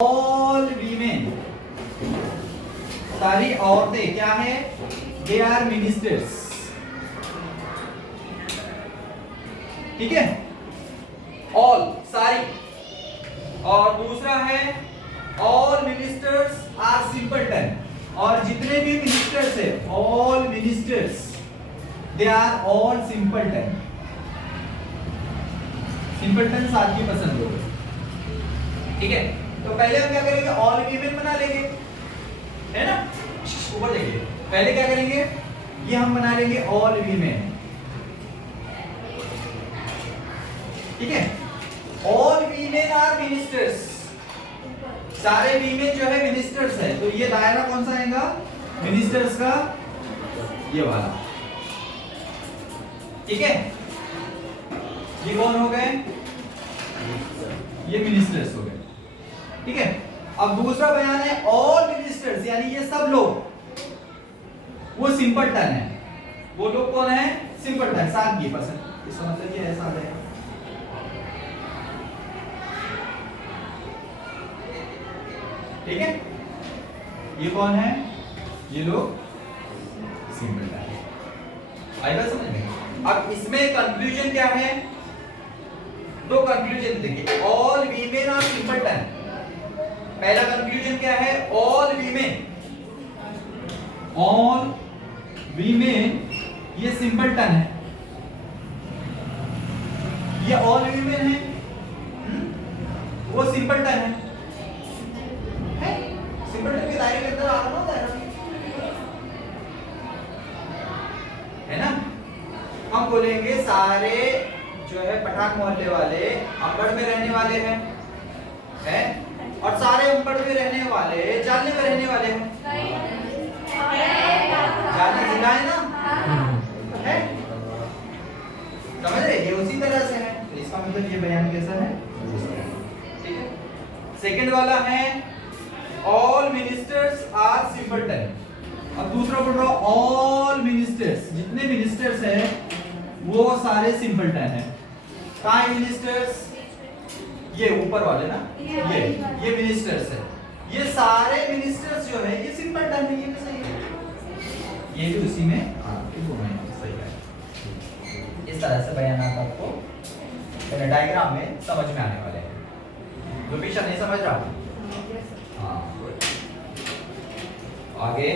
All women, सारी औरतें क्या है? They are ministers. ठीक है, ऑल सारी। और दूसरा है ऑल मिनिस्टर्स आर सिंपलटन, और जितने भी मिनिस्टर्स है all ministers they are all simpleton. Simpleton सादगी पसंद लोग। ठीक है, तो पहले हम क्या करेंगे? ऑल वीमेन बना लेंगे, है ना? ऊपर देखिए, पहले क्या करेंगे? ये हम बना लेंगे ऑल वीमेन। ठीक है, ऑल वीमेन आर मिनिस्टर्स, सारे वीमेन जो है मिनिस्टर्स है। तो ये दायरा कौन सा आएगा? मिनिस्टर्स का, ये वाला। ठीक है, ये कौन हो गए? ये मिनिस्टर्स हो गए। ठीक है, अब दूसरा बयान है ऑल मिनिस्टर्स, यानी ये सब लोग वो सिंपलटन है। वो लोग कौन है? सिंपलटन, सादगी पसंद। इसका मतलब ये ऐसा है। ठीक है, ये कौन है? ये लोग सिंपलटन है। आएगा समझ में? अब इसमें कंक्लूजन क्या है? दो कंक्लूजन देखिए, ऑल वीमेन आर सिंपलटन। पहला कंक्लूजन क्या है? ऑल वीमेन ये सिंपलटन है। ये ऑल वीमेन है, वो सिंपलटन है। सिंपलटन के दायरे के अंदर आ रहा है ना? हम बोलेंगे सारे जो है पठान मोहल्ले वाले अंबड़ में रहने वाले हैं, और सारे अंबड़ में रहने वाले जालने में रहने वाले हैं। जालना जिला है ना? है, समझ रहे? ये उसी तरह से है। तो इसका मतलब ये बयान कैसा है? ठीक है। सेकंड वाला है ऑल मिनिस्टर्स आर सिंपलटन। अब दूसरा बोल रहा हूं ऑल मिनिस्टर्स, जितने मिनिस्टर्स हैं वो सारे सिंपलटन हैं। कहाँ है मिनिस्टर्स? ये ऊपर वाले ना, ये मिनिस्टर्स है। ये सारे मिनिस्टर्स जो है ये सिंपलटन है। ये भी सही है, ये भी उसी में सही है। इस तरह से बयान आपको डायग्राम में समझ में आने वाले हैं। जो पीछे नहीं समझ रहा, हाँ आगे